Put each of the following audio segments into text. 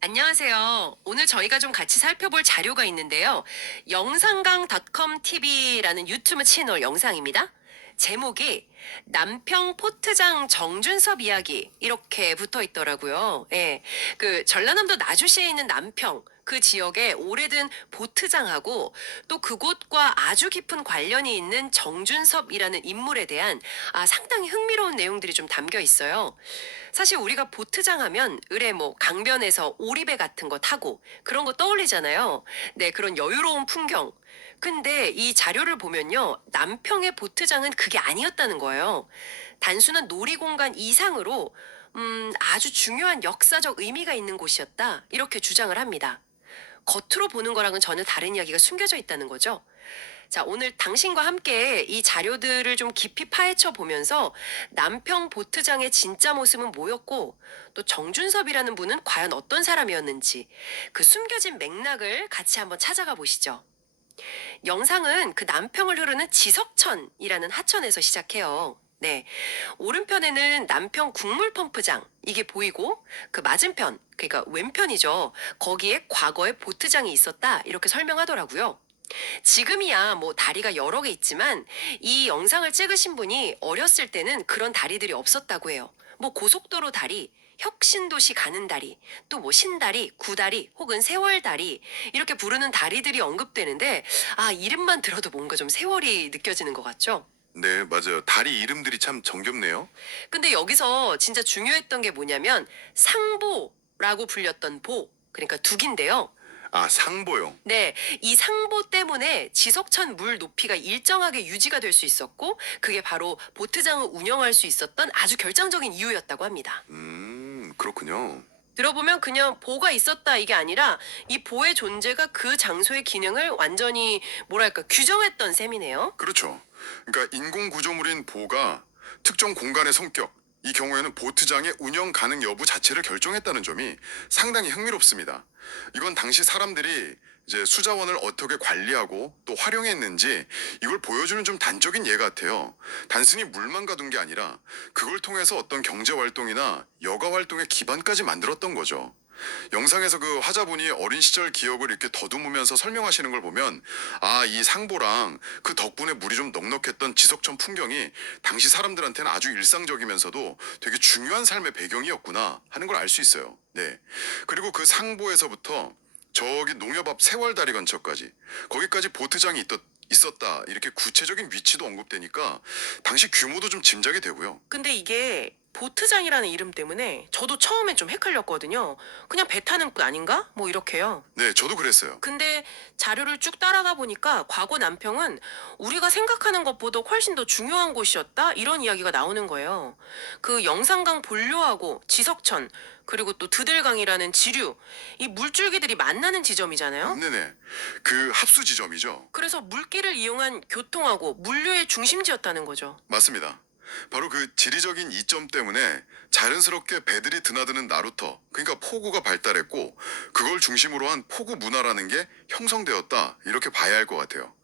안녕하세요. 오늘 저희가 좀 같이 살펴볼 자료가 있는데요. 영상강.com TV라는 유튜브 채널 영상입니다. 제목이 남평 포트장 정준섭 이야기 이렇게 붙어 있더라고요. 예. 그 전라남도 나주시에 있는 남평 그 지역의 오래된 보트장하고 또 그곳과 아주 깊은 관련이 있는 정준섭이라는 인물에 대한 아, 상당히 흥미로운 내용들이 좀 담겨 있어요. 사실 우리가 보트장 하면 을에 뭐 강변에서 오리배 같은 거 타고 그런 거 떠올리잖아요. 네, 그런 여유로운 풍경. 근데 이 자료를 보면요. 남평의 보트장은 그게 아니었다는 거예요. 단순한 놀이공간 이상으로 음, 아주 중요한 역사적 의미가 있는 곳이었다. 이렇게 주장을 합니다. 겉으로 보는 거랑은 전혀 다른 이야기가 숨겨져 있다는 거죠. 자, 오늘 당신과 함께 이 자료들을 좀 깊이 파헤쳐 보면서 남평 보트장의 진짜 모습은 뭐였고 또 정준섭이라는 분은 과연 어떤 사람이었는지 그 숨겨진 맥락을 같이 한번 찾아가 보시죠. 영상은 그 남평을 흐르는 지석천이라는 하천에서 시작해요. 네. 오른편에는 남평 국물 펌프장 이게 보이고 그 맞은편 그러니까 왼편이죠. 거기에 과거에 보트장이 있었다 이렇게 설명하더라고요. 지금이야 뭐 다리가 여러 개 있지만 이 영상을 찍으신 분이 어렸을 때는 그런 다리들이 없었다고 해요. 뭐 고속도로 다리, 혁신도시 가는 다리, 또 뭐 신다리, 구다리 혹은 세월다리 이렇게 부르는 다리들이 언급되는데 아 이름만 들어도 뭔가 좀 세월이 느껴지는 것 같죠? 네, 맞아요. 다리 이름들이 참 정겹네요. 근데 여기서 진짜 중요했던 게 뭐냐면 상보라고 불렸던 보 그러니까 둑인데요. 아, 상보용. 네, 이 상보 때문에 지석천 물 높이가 일정하게 유지가 될 수 있었고 그게 바로 보트장을 운영할 수 있었던 아주 결정적인 이유였다고 합니다. 음, 그렇군요. 들어보면 그냥 보가 있었다 이게 아니라 이 보의 존재가 그 장소의 기능을 완전히 뭐랄까 규정했던 셈이네요. 그렇죠. 그러니까 인공 구조물인 보가 특정 공간의 성격, 이 경우에는 보트장의 운영 가능 여부 자체를 결정했다는 점이 상당히 흥미롭습니다. 이건 당시 사람들이 이제 수자원을 어떻게 관리하고 또 활용했는지 이걸 보여주는 좀 단적인 예 같아요. 단순히 물만 가둔 게 아니라 그걸 통해서 어떤 경제 활동이나 여가 활동의 기반까지 만들었던 거죠. 영상에서 그 화자분이 어린 시절 기억을 이렇게 더듬으면서 설명하시는 걸 보면 아, 이 상보랑 그 덕분에 물이 좀 넉넉했던 지석천 풍경이 당시 사람들한테는 아주 일상적이면서도 되게 중요한 삶의 배경이었구나 하는 걸 알 수 있어요. 네. 그리고 그 상보에서부터 저기 농협 앞 세월다리 근처까지 거기까지 보트장이 있었, 있었다 이렇게 구체적인 위치도 언급되니까 당시 규모도 좀 짐작이 되고요. 근데 이게 보트장이라는 이름 때문에 저도 처음엔 좀 헷갈렸거든요. 그냥 배 타는 곳 아닌가? 뭐 이렇게요. 네, 저도 그랬어요. 근데 자료를 쭉 따라가 보니까 과거 남평은 우리가 생각하는 것보다 훨씬 더 중요한 곳이었다 이런 이야기가 나오는 거예요. 그 영산강 본류하고 지석천 그리고 또 드들강이라는 지류 이 물줄기들이 만나는 지점이잖아요. 네네. 그 합수 지점이죠. 그래서 물길을 이용한 교통하고 물류의 중심지였다는 거죠. 맞습니다. 바로 그 지리적인 이점 때문에 자연스럽게 배들이 드나드는 나루터, 그러니까 포구가 발달했고 그걸 중심으로 한 포구 문화라는 게 형성되었다 이렇게 봐야 할 것 같아요.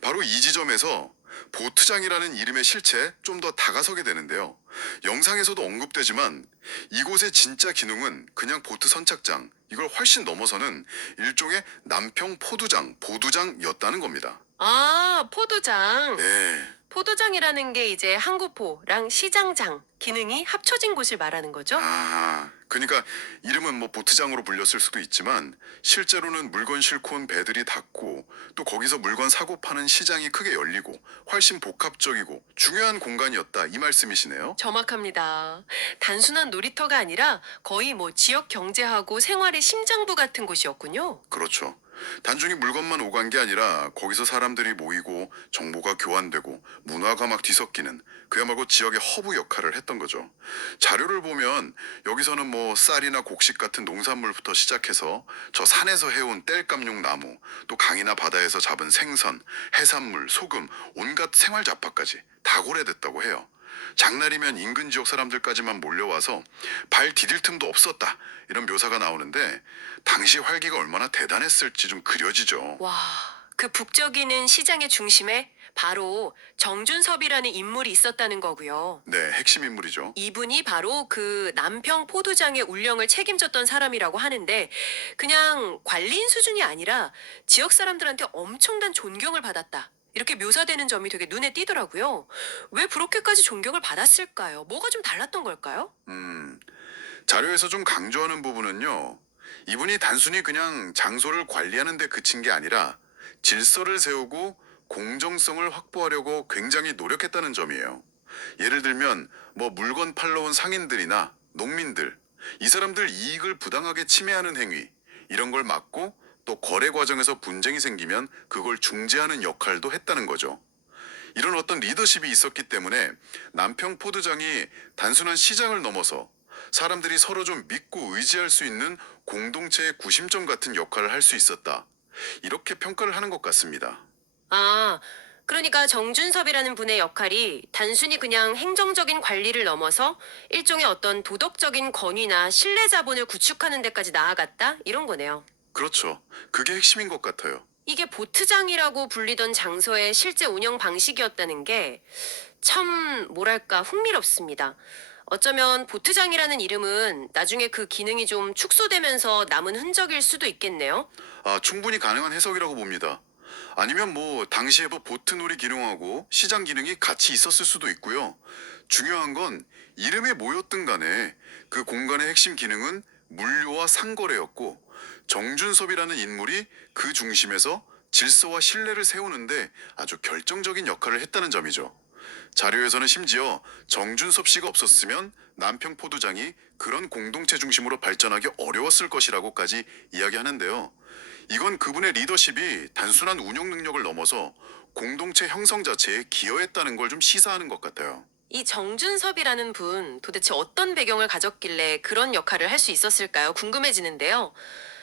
바로 이 지점에서 보트장이라는 이름의 실체에 좀 더 다가서게 되는데요. 영상에서도 언급되지만 이곳의 진짜 기능은 그냥 보트 선착장, 이걸 훨씬 넘어서는 일종의 남평 포두장, 보두장이었다는 겁니다. 아 포도장. 네. 포도장이라는 게 이제 항구포랑 시장장 기능이 합쳐진 곳을 말하는 거죠. 아, 그러니까 이름은 뭐 보트장으로 불렸을 수도 있지만 실제로는 물건 싣고 온 배들이 닿고 또 거기서 물건 사고 파는 시장이 크게 열리고 훨씬 복합적이고 중요한 공간이었다 이 말씀이시네요. 정확합니다. 단순한 놀이터가 아니라 거의 뭐 지역 경제하고 생활의 심장부 같은 곳이었군요. 그렇죠. 단순히 물건만 오간 게 아니라 거기서 사람들이 모이고 정보가 교환되고 문화가 막 뒤섞이는 그야말로 지역의 허브 역할을 했던 거죠. 자료를 보면 여기서는 뭐 쌀이나 곡식 같은 농산물부터 시작해서 저 산에서 해온 땔감용 나무, 또 강이나 바다에서 잡은 생선, 해산물, 소금, 온갖 생활 잡화까지 다 고려됐다고 해요. 장날이면 인근 지역 사람들까지만 몰려와서 발 디딜 틈도 없었다. 이런 묘사가 나오는데 당시 활기가 얼마나 대단했을지 좀 그려지죠. 와, 그 북적이는 시장의 중심에 바로 정준섭이라는 인물이 있었다는 거고요. 네, 핵심 인물이죠. 이분이 바로 그 남평 포도장의 운영을 책임졌던 사람이라고 하는데 그냥 관리인 수준이 아니라 지역 사람들한테 엄청난 존경을 받았다. 이렇게 묘사되는 점이 되게 눈에 띄더라고요. 왜 그렇게까지 존경을 받았을까요? 뭐가 좀 달랐던 걸까요? 음, 자료에서 좀 강조하는 부분은요. 이분이 단순히 그냥 장소를 관리하는 데 그친 게 아니라 질서를 세우고 공정성을 확보하려고 굉장히 노력했다는 점이에요. 예를 들면 뭐 물건 팔러 온 상인들이나 농민들 이 사람들 이익을 부당하게 침해하는 행위 이런 걸 막고 또 거래 과정에서 분쟁이 생기면 그걸 중재하는 역할도 했다는 거죠. 이런 어떤 리더십이 있었기 때문에 남평 포드장이 단순한 시장을 넘어서 사람들이 서로 좀 믿고 의지할 수 있는 공동체의 구심점 같은 역할을 할 수 있었다. 이렇게 평가를 하는 것 같습니다. 아, 그러니까 정준섭이라는 분의 역할이 단순히 그냥 행정적인 관리를 넘어서 일종의 어떤 도덕적인 권위나 신뢰 자본을 구축하는 데까지 나아갔다? 이런 거네요. 그렇죠. 그게 핵심인 것 같아요. 이게 보트장이라고 불리던 장소의 실제 운영 방식이었다는 게 참 뭐랄까 흥미롭습니다. 어쩌면 보트장이라는 이름은 나중에 그 기능이 좀 축소되면서 남은 흔적일 수도 있겠네요. 아, 충분히 가능한 해석이라고 봅니다. 아니면 뭐 당시에 뭐 보트놀이 기능하고 시장 기능이 같이 있었을 수도 있고요. 중요한 건 이름에 뭐였든 간에 그 공간의 핵심 기능은 물류와 상거래였고 정준섭이라는 인물이 그 중심에서 질서와 신뢰를 세우는데 아주 결정적인 역할을 했다는 점이죠. 자료에서는 심지어 정준섭 씨가 없었으면 남평 포도장이 그런 공동체 중심으로 발전하기 어려웠을 것이라고까지 이야기하는데요. 이건 그분의 리더십이 단순한 운영 능력을 넘어서 공동체 형성 자체에 기여했다는 걸 좀 시사하는 것 같아요. 이 정준섭이라는 분 도대체 어떤 배경을 가졌길래 그런 역할을 할 수 있었을까요? 궁금해지는데요.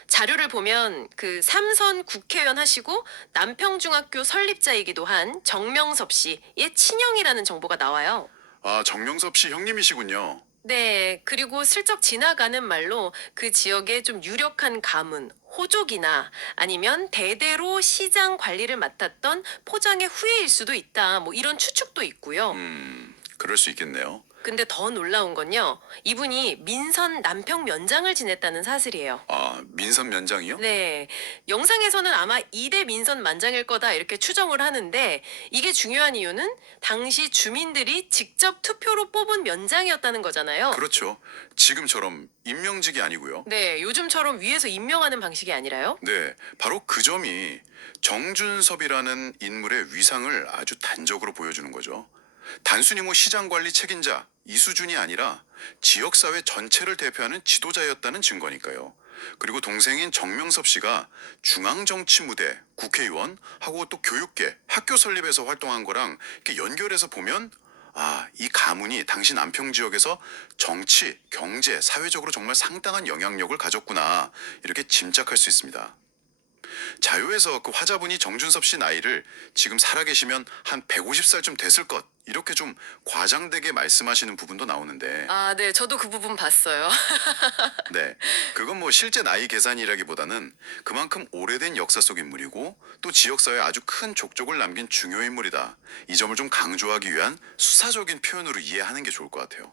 자료를 보면 그 삼선 국회의원 하시고 남평중학교 설립자이기도 한 정명섭 씨의 친형이라는 정보가 나와요. 아, 정명섭 씨 형님이시군요. 네, 그리고 슬쩍 지나가는 말로 그 지역의 좀 유력한 가문, 호족이나 아니면 대대로 시장 관리를 맡았던 포장의 후예일 수도 있다. 뭐 이런 추측도 있고요. 음, 그럴 수 있겠네요. 근데 더 놀라운 건요. 이분이 민선 남평 면장을 지냈다는 사실이에요. 아, 민선 면장이요? 네. 영상에서는 아마 2대 민선 만장일 거다 이렇게 추정을 하는데 이게 중요한 이유는 당시 주민들이 직접 투표로 뽑은 면장이었다는 거잖아요. 그렇죠. 지금처럼 임명직이 아니고요. 네, 요즘처럼 위에서 임명하는 방식이 아니라요. 네, 바로 그 점이 정준섭이라는 인물의 위상을 아주 단적으로 보여주는 거죠. 단순히 뭐 시장 관리 책임자 이 수준이 아니라 지역 사회 전체를 대표하는 지도자였다는 증거니까요. 그리고 동생인 정명섭 씨가 중앙 정치 무대, 국회의원 하고 또 교육계, 학교 설립에서 활동한 거랑 이렇게 연결해서 보면 아, 이 가문이 당시 남평 지역에서 정치, 경제, 사회적으로 정말 상당한 영향력을 가졌구나 이렇게 짐작할 수 있습니다. 자료에서 그 화자분이 정준섭 씨 나이를 지금 살아계시면 한 150살쯤 됐을 것 이렇게 좀 과장되게 말씀하시는 부분도 나오는데. 아, 네, 저도 그 부분 봤어요. 네. 그건 뭐 실제 나이 계산이라기보다는 그만큼 오래된 역사 속 인물이고 또 지역사회에 아주 큰 족적을 남긴 중요 인물이다. 이 점을 좀 강조하기 위한 수사적인 표현으로 이해하는 게 좋을 것 같아요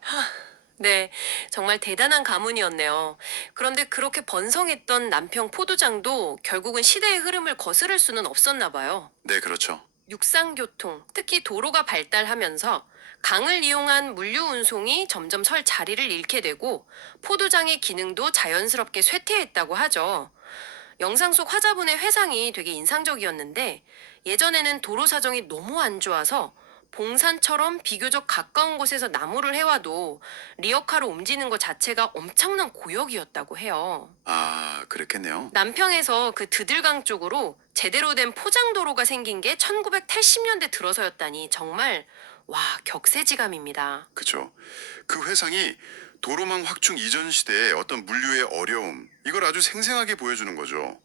네, 정말 대단한 가문이었네요. 그런데 그렇게 번성했던 남평 포도장도 결국은 시대의 흐름을 거스를 수는 없었나 봐요. 네 그렇죠 육상교통, 특히 도로가 발달하면서 강을 이용한 물류 운송이 점점 설 자리를 잃게 되고 포도장의 기능도 자연스럽게 쇠퇴했다고 하죠. 영상 속 화자분의 회상이 되게 인상적이었는데 예전에는 도로 사정이 너무 안 좋아서 봉산처럼 비교적 가까운 곳에서 나무를 해와도 리어카로 옮기는 것 자체가 엄청난 고역이었다고 해요. 아 그렇겠네요 남평에서 그 드들강 쪽으로 제대로 된 포장도로가 생긴 게 1980년대 들어서였다니 정말 와 격세지감입니다. 그죠. 그 회상이 도로망 확충 이전 시대의 어떤 물류의 어려움 이걸 아주 생생하게 보여주는 거죠.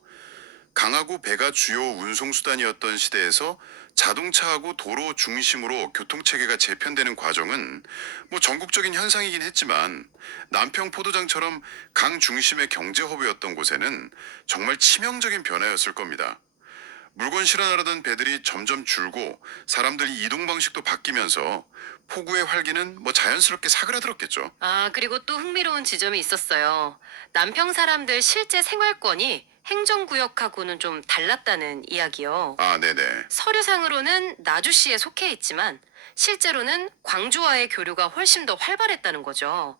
강하고 배가 주요 운송 수단이었던 시대에서 자동차하고 도로 중심으로 교통 체계가 재편되는 과정은 뭐 전국적인 현상이긴 했지만 남평 포도장처럼 강 중심의 경제 허브였던 곳에는 정말 치명적인 변화였을 겁니다. 물건 실어나르던 배들이 점점 줄고 사람들이 이동 방식도 바뀌면서 포구의 활기는 뭐 자연스럽게 사그라들었겠죠. 아, 그리고 또 흥미로운 지점이 있었어요. 남평 사람들 실제 생활권이 행정구역하고는 좀 달랐다는 이야기요. 아, 네네. 서류상으로는 나주 시에 속해 있지만 실제로는 광주와의 교류가 훨씬 더 활발했다는 거죠.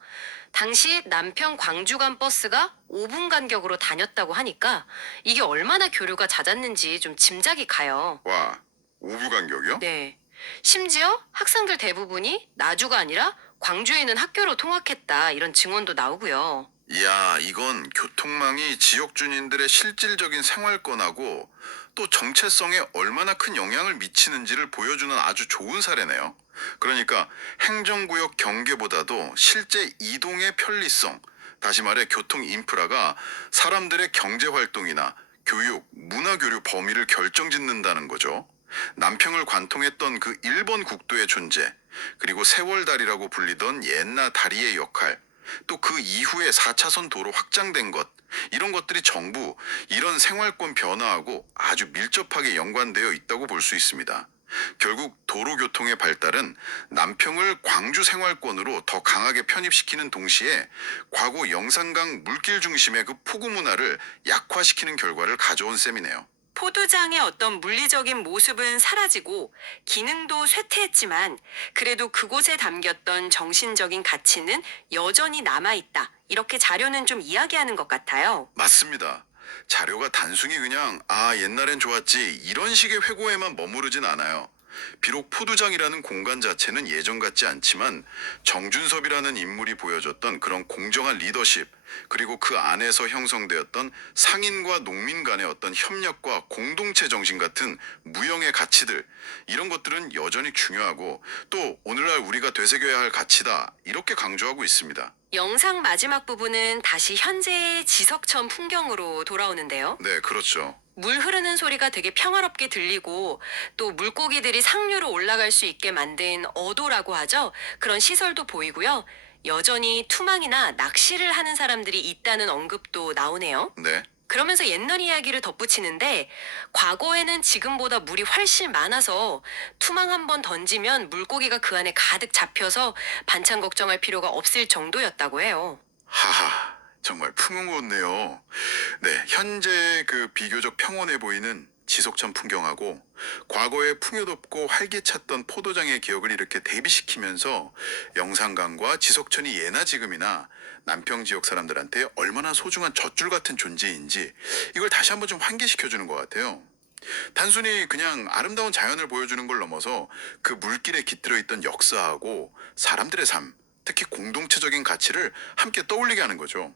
당시 남평 광주 간 버스가 5분 간격으로 다녔다고 하니까 이게 얼마나 교류가 잦았는지 좀 짐작이 가요. 와, 5부 간격이요? 네. 심지어 학생들 대부분이 나주가 아니라 광주에 있는 학교로 통학했다 이런 증언도 나오고요. 이야, 이건 교통망이 지역 주민들의 실질적인 생활권하고 또 정체성에 얼마나 큰 영향을 미치는지를 보여주는 아주 좋은 사례네요. 그러니까 행정구역 경계보다도 실제 이동의 편리성, 다시 말해 교통 인프라가 사람들의 경제 활동이나 교육, 문화 교류 범위를 결정짓는다는 거죠. 남평을 관통했던 그 일본 국도의 존재, 그리고 세월다리라고 불리던 옛날 다리의 역할, 또 그 이후에 4차선 도로 확장된 것, 이런 것들이 전부 이런 생활권 변화하고 아주 밀접하게 연관되어 있다고 볼 수 있습니다. 결국 도로교통의 발달은 남평을 광주 생활권으로 더 강하게 편입시키는 동시에 과거 영산강 물길 중심의 그 포구 문화를 약화시키는 결과를 가져온 셈이네요. 포도장의 어떤 물리적인 모습은 사라지고 기능도 쇠퇴했지만 그래도 그곳에 담겼던 정신적인 가치는 여전히 남아있다. 이렇게 자료는 좀 이야기하는 것 같아요. 맞습니다. 자료가 단순히 그냥 아 옛날엔 좋았지 이런 식의 회고에만 머무르진 않아요. 비록 포두장이라는 공간 자체는 예전 같지 않지만 정준섭이라는 인물이 보여줬던 그런 공정한 리더십 그리고 그 안에서 형성되었던 상인과 농민 간의 어떤 협력과 공동체 정신 같은 무형의 가치들 이런 것들은 여전히 중요하고 또 오늘날 우리가 되새겨야 할 가치다 이렇게 강조하고 있습니다. 영상 마지막 부분은 다시 현재의 지석천 풍경으로 돌아오는데요. 네, 그렇죠. 물 흐르는 소리가 되게 평화롭게 들리고 또 물고기들이 상류로 올라갈 수 있게 만든 어도라고 하죠. 그런 시설도 보이고요. 여전히 투망이나 낚시를 하는 사람들이 있다는 언급도 나오네요. 네. 그러면서 옛날 이야기를 덧붙이는데 과거에는 지금보다 물이 훨씬 많아서 투망 한 번 던지면 물고기가 그 안에 가득 잡혀서 반찬 걱정할 필요가 없을 정도였다고 해요. 하하, 정말 풍요롭네요. 네, 현재 그 비교적 평온해 보이는 지속천 풍경하고 과거에 풍요롭고 활기찼던 포도장의 기억을 이렇게 대비시키면서 영산강과 지속천이 예나 지금이나 남평 지역 사람들한테 얼마나 소중한 젖줄 같은 존재인지 이걸 다시 한번 좀 환기시켜 주는 것 같아요. 단순히 그냥 아름다운 자연을 보여주는 걸 넘어서 그 물길에 깃들어 있던 역사하고 사람들의 삶, 특히 공동체적인 가치를 함께 떠올리게 하는 거죠.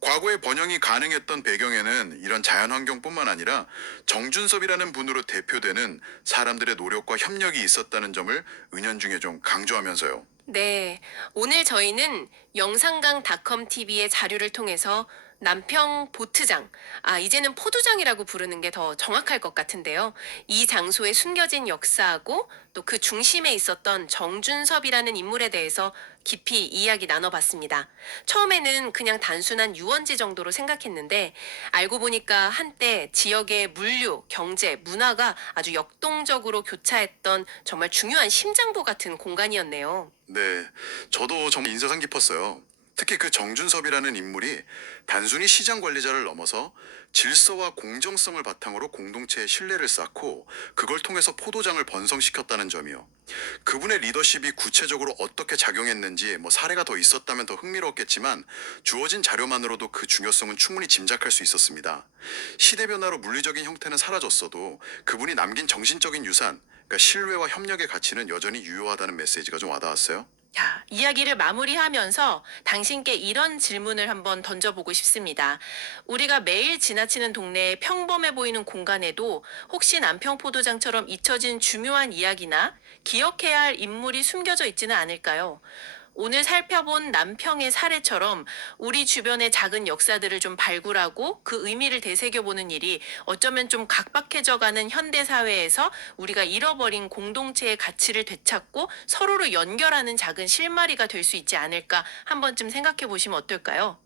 과거에 번영이 가능했던 배경에는 이런 자연 환경뿐만 아니라 정준섭이라는 분으로 대표되는 사람들의 노력과 협력이 있었다는 점을 은연중에 좀 강조하면서요. 네. 오늘 저희는 영상강 닷컴 TV의 자료를 통해서 남평 보트장, 아, 이제는 포두장이라고 부르는 게 더 정확할 것 같은데요. 이 장소에 숨겨진 역사하고 또 그 중심에 있었던 정준섭이라는 인물에 대해서 깊이 이야기 나눠봤습니다. 처음에는 그냥 단순한 유원지 정도로 생각했는데 알고 보니까 한때 지역의 물류, 경제, 문화가 아주 역동적으로 교차했던 정말 중요한 심장부 같은 공간이었네요. 네, 저도 정말 인사상 깊었어요. 특히 그 정준섭이라는 인물이 단순히 시장 관리자를 넘어서 질서와 공정성을 바탕으로 공동체의 신뢰를 쌓고 그걸 통해서 포도장을 번성시켰다는 점이요. 그분의 리더십이 구체적으로 어떻게 작용했는지 뭐 사례가 더 있었다면 더 흥미로웠겠지만 주어진 자료만으로도 그 중요성은 충분히 짐작할 수 있었습니다. 시대 변화로 물리적인 형태는 사라졌어도 그분이 남긴 정신적인 유산, 그러니까 신뢰와 협력의 가치는 여전히 유효하다는 메시지가 좀 와닿았어요. 자, 이야기를 마무리하면서 당신께 이런 질문을 한번 던져보고 싶습니다. 우리가 매일 지나치는 동네의 평범해 보이는 공간에도 혹시 남평포도장처럼 잊혀진 중요한 이야기나 기억해야 할 인물이 숨겨져 있지는 않을까요? 오늘 살펴본 남평의 사례처럼 우리 주변의 작은 역사들을 좀 발굴하고 그 의미를 되새겨보는 일이 어쩌면 좀 각박해져 가는 현대 사회에서 우리가 잃어버린 공동체의 가치를 되찾고 서로를 연결하는 작은 실마리가 될 수 있지 않을까 한 번쯤 생각해 보시면 어떨까요?